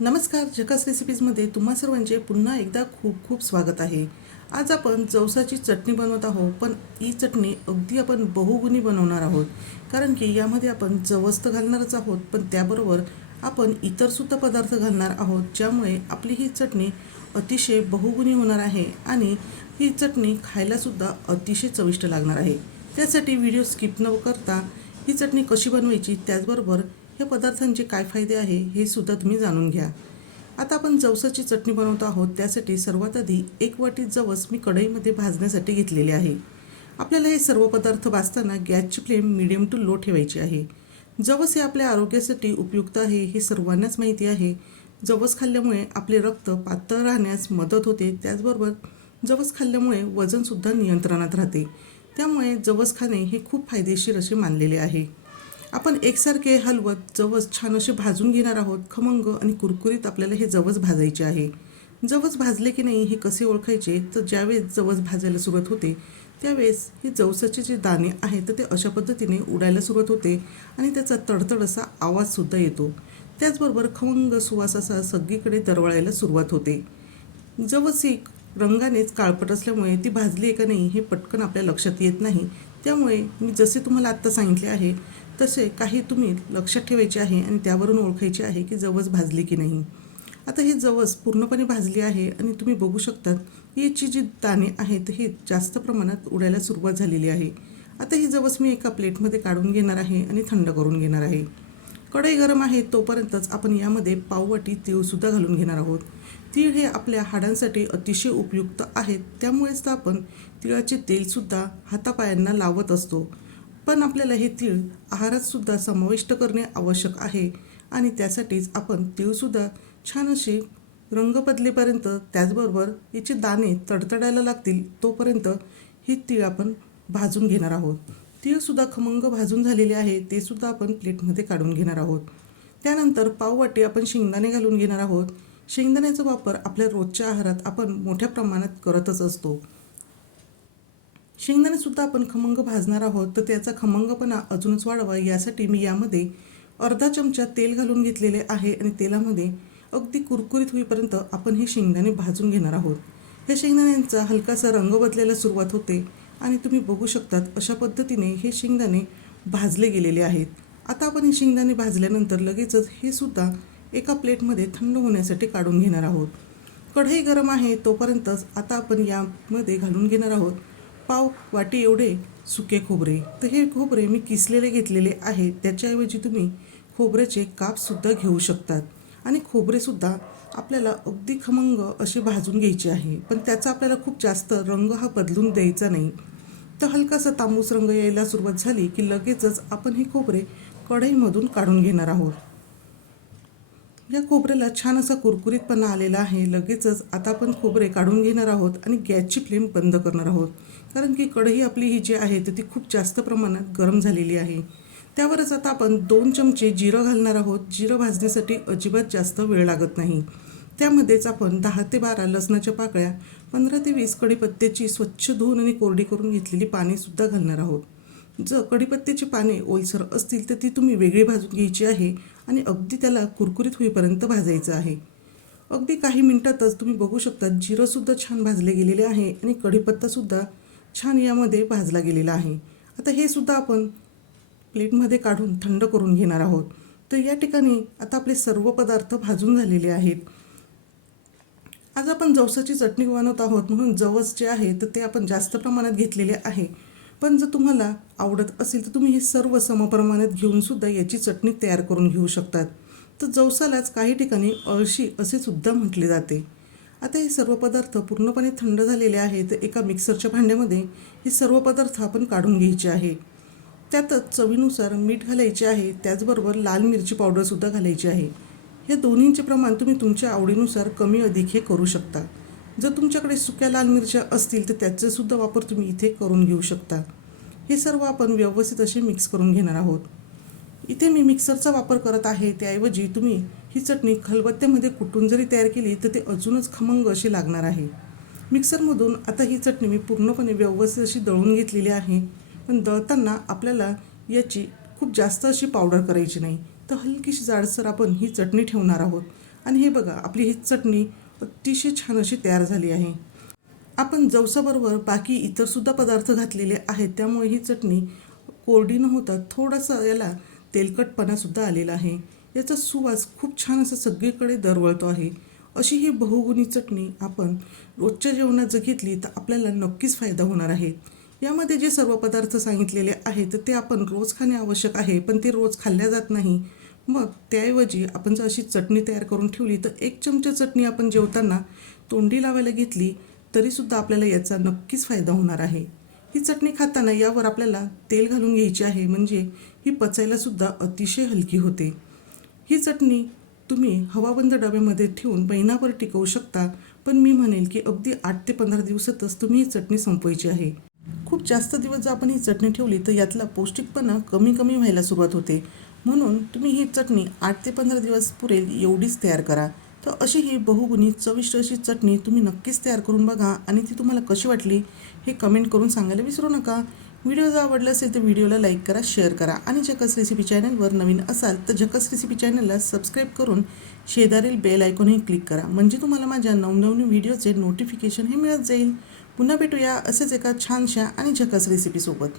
नमस्कार झकास रेसिपीजमध्ये तुम्हा सर्वांचे पुन्हा एकदा खूप खूप स्वागत आहे. आज आपण जवसाची चटणी बनवत आहोत पण ही चटणी अगदी आपण बहुगुणी बनवणार आहोत. कारण की यामध्ये आपण जवस तर घालणारच आहोत पण त्याबरोबर आपण इतरसुद्धा पदार्थ घालणार आहोत ज्यामुळे आपली ही चटणी अतिशय बहुगुणी होणार आहे आणि ही चटणी खायलासुद्धा अतिशय चविष्ट लागणार आहे. त्यासाठी व्हिडिओ स्किप न करता ही चटणी कशी बनवायची त्याचबरोबर या पदार्थांचे काय फायदे आहे हे सुद्धा तुम्ही जाणून घ्या. आता आपण जवसाची चटणी बनवत आहोत त्यासाठी सर्वात आधी एक वाटी जवस मी कढईमध्ये भाजण्यासाठी घेतलेले आहे. आपल्याला हे सर्व पदार्थ भाजताना गॅसची फ्लेम मिडियम टू लो ठेवायची आहे. जवस हे आपल्या आरोग्यासाठी उपयुक्त आहे हे सर्वांनाच माहिती आहे. जवस खाल्ल्यामुळे आपले रक्त पातळ राहण्यास मदत होते त्याचबरोबर जवस खाल्ल्यामुळे वजनसुद्धा नियंत्रणात राहते. त्यामुळे जवस खाणे हे खूप फायदेशीर असे मानलेले आहे. आपण एकसारखे हलवत जवस छान असे भाजून घेणार आहोत. खमंग आणि कुरकुरीत आपल्याला हे जवस भाजायचे आहे. जवस भाजले की नाही हे कसे ओळखायचे? तर ज्यावेळेस जवस भाजायला सुरुवात होते त्यावेळेस हे जवसाचे जे दाणे आहेत तर ते अशा पद्धतीने उडायला सुरुवात होते आणि त्याचा तडतड असा आवाजसुद्धा येतो. त्याचबरोबर खमंग सुवास असा सगळीकडे दरवळायला सुरुवात होते. जवस ही रंगानेच काळपट असल्यामुळे ती भाजली आहे का नाही हे पटकन आपल्या लक्षात येत नाही. त्यामुळे मी जसे तुम्हाला आत्ता सांगितले आहे तसे काही तुम्ही लक्षात ठेवायचे आहे आणि त्यावरून ओळखायचे आहे की जवस भाजली की नाही. आता ही जवस पूर्णपणे भाजली आहे आणि तुम्ही बघू शकतात याची जी दाणे आहेत हे जास्त प्रमाणात उडायला सुरुवात झालेली आहे. आता ही जवस मी एका प्लेटमध्ये काढून घेणार आहे आणि थंड करून घेणार आहे. कढई गरम आहे तोपर्यंतच आपण यामध्ये पाववाटी तीळसुद्धा घालून घेणार आहोत. तीळ हे आपल्या हाडांसाठी अतिशय उपयुक्त आहेत त्यामुळेच तर आपण तिळाचे तेलसुद्धा हातापायांना लावत असतो. पण आपल्याला हे तीळ आहारातसुद्धा समाविष्ट करणे आवश्यक आहे. आणि त्यासाठीच आपण तीळसुद्धा छान असे रंग बदलेपर्यंत त्याचबरोबर याचे दाणे तडतडायला लागतील तोपर्यंत ही तीळ आपण भाजून घेणार आहोत. तीळसुद्धा खमंग भाजून झालेले आहे ते सुद्धा आपण प्लेटमध्ये काढून घेणार आहोत. त्यानंतर पाववाटी आपण शेंगदाणे घालून घेणार आहोत. शेंगदाण्याचा वापर आपल्या रोजच्या आहारात आपण मोठ्या प्रमाणात करतच असतो. शेंगदाणेसुद्धा आपण खमंग भाजणार आहोत तर त्याचा खमंगपणा अजूनच वाढवा यासाठी मी यामध्ये अर्धा चमचा तेल घालून घेतलेले आहे आणि तेलामध्ये अगदी कुरकुरीत होईपर्यंत आपण हे शेंगदाणे भाजून घेणार आहोत. ह्या शेंगदाण्यांचा हलकासा रंग बदलायला सुरुवात होते आणि तुम्ही बघू शकतात अशा पद्धतीने हे शेंगदाणे भाजले गेलेले आहेत. आता आपण हे शेंगदाणे भाजल्यानंतर लगेचच हे सुद्धा एका प्लेटमध्ये थंड होण्यासाठी काढून घेणार आहोत. कढई गरम आहे तोपर्यंतच आता आपण यामध्ये घालून घेणार आहोत. पाव वाटी एवढे सुके खोबरे. तर हे खोबरे मी किसलेले घेतलेले आहे त्याच्याऐवजी तुम्ही खोबऱ्याचे कापसुद्धा घेऊ शकतात. आणि खोबरेसुद्धा आपल्याला अगदी खमंग असे भाजून घ्यायचे आहे. पण त्याचा आपल्याला खूप जास्त रंग हा बदलून द्यायचा नाही. तर हलकासा तांबूस रंग यायला सुरुवात झाली की लगेचच आपण हे खोबरे कढईमधून काढून घेणार आहोत. या खोबऱ्याला छान असा कुरकुरीतपणा आलेला आहे. लगेचच आता आपण खोबरे काढून घेणार आहोत आणि गॅसची फ्लेम बंद करणार आहोत. कारण की कढई आपली ही जी आहे तर ती खूप जास्त प्रमाणात गरम झालेली आहे. त्यावरच आता आपण दोन चमचे जिरं घालणार आहोत. जिरं भाजण्यासाठी अजिबात जास्त वेळ लागत नाही. त्यामध्येच आपण दहा ते बारा लसणाच्या पाकळ्या पंधरा ते वीस कढीपत्त्याची स्वच्छ धुवून आणि कोरडी करून घेतलेली पानेसुद्धा घालणार आहोत. जर कढीपत्त्याची पाने ओलसर असतील तर ती तुम्ही वेगळी भाजून घ्यायची आहे आणि अगदी त्याला कुरकुरीत होईपर्यंत भाजायचं आहे. अगदी काही मिनटातच तुम्ही बघू शकता जिरंसुद्धा छान भाजले गेलेले आहे आणि कढीपत्तासुद्धा छान यामध्ये भाजला गेलेला आहे. आता हे सुद्धा आपण प्लेटमध्ये काढून थंड करून घेणार आहोत. तर या ठिकाणी आता आपले सर्व पदार्थ भाजून झालेले आहेत. आज आपण जवसाची चटणी बनवत आहोत म्हणून जवस जे आहे तर ते आपण जास्त प्रमाणात घेतलेले आहे. पण जर तुम्हाला आवडत असेल तर तुम्ही हे सर्व समप्रमाणात घेऊनसुद्धा याची चटणी तयार करून घेऊ शकतात. तर जवसालाच काही ठिकाणी अळशी असे सुद्धा म्हटले जाते. आता हे सर्व पदार्थ पूर्णपणे थंड झालेले आहेत. एका मिक्सरच्या भांड्यामध्ये हे सर्व पदार्थ आपण काढून घ्यायचे आहे. त्यातच चवीनुसार मीठ घालायचे आहे. त्याचबरोबर लाल मिरची पावडरसुद्धा घालायची आहे. या दोन्हींचे प्रमाण तुम्ही तुमच्या आवडीनुसार कमी अधिक हे करू शकता. जर तुमच्याकडे सुक्या लाल मिरच्या असतील तर त्याचासुद्धा वापर तुम्ही इथे करून घेऊ शकता. हे सर्व आपण व्यवस्थित असे मिक्स करून घेणार आहोत. इथे मी मिक्सरचा वापर करत आहे. त्याऐवजी तुम्ही ही चटणी खलबत्त्यामध्ये कुटून जरी तयार केली तर ते अजूनच खमंग अशी लागणार आहे. मिक्सरमधून आता ही चटणी मी पूर्णपणे व्यवस्थित अशी दळून घेतलेली आहे. पण दळताना आपल्याला याची खूप जास्त अशी पावडर करायची नाही. तर हलकीशी जाडसर आपण ही चटणी ठेवणार आहोत. आणि हे बघा आपली ही चटणी अतिशय छान अशी तयार झाली आहे. आपण जवसाबरोबर बाकी इतरसुद्धा पदार्थ घातलेले आहेत त्यामुळे ही चटणी कोरडी न होता थोडासा याला तेलकटपणासुद्धा आलेला आहे. याचा सुवास खूप छान असं सगळीकडे दरवळतो आहे. अशी ही बहुगुणी चटणी आपण रोजच्या जेवणात जर घेतली तर आपल्याला नक्कीच फायदा होणार आहे. यामध्ये जे सर्व पदार्थ सांगितलेले आहेत ते आपण रोज खाणे आवश्यक आहे पण ते रोज खाल्ल्या जात नाही. मग त्याऐवजी आपण जर अशी चटणी तयार करून ठेवली तर एक चमचा चटणी आपण जेवताना तोंडी लावायला घेतली तरीसुद्धा आपल्याला याचा नक्कीच फायदा होणार आहे. ही चटणी खाताना यावर आपल्याला तेल घालून घ्यायची आहे म्हणजे ही पचायलासुद्धा अतिशय हलकी होते. ही चटणी तुम्ही हवाबंद डब्यामध्ये ठेवून महिनाभर टिकवू शकता. पण मी म्हणेल की अगदी आठ ते पंधरा दिवसातच तुम्ही ही चटणी संपवायची आहे. खूप जास्त दिवस जर आपण ही चटणी ठेवली तर यातला पौष्टिकपणा कमी कमी व्हायला सुरुवात होते. म्हणून तुम्ही ही चटणी आठ ते पंधरा दिवस पुरेल एवढीच तयार करा. तर अशी ही बहुगुणी चविष्ट अशी चटणी तुम्ही नक्कीच तयार करून बघा आणि ती तुम्हाला कशी वाटली हे कमेंट करून सांगायला विसरू नका. व्हिडिओ जर आवडला असेल तर व्हिडिओला लाईक करा शेअर करा आणि झकस रेसिपी चॅनलवर नवीन असाल तर झकस रेसिपी चॅनलला सबस्क्राईब करून शेजारील बेल आयकॉनही क्लिक करा. म्हणजे तुम्हाला माझ्या नवनवीन व्हिडिओचे नोटिफिकेशन हे मिळत जाईल. पुन्हा भेटूया असेच एका छानशा आणि झकस रेसिपीसोबत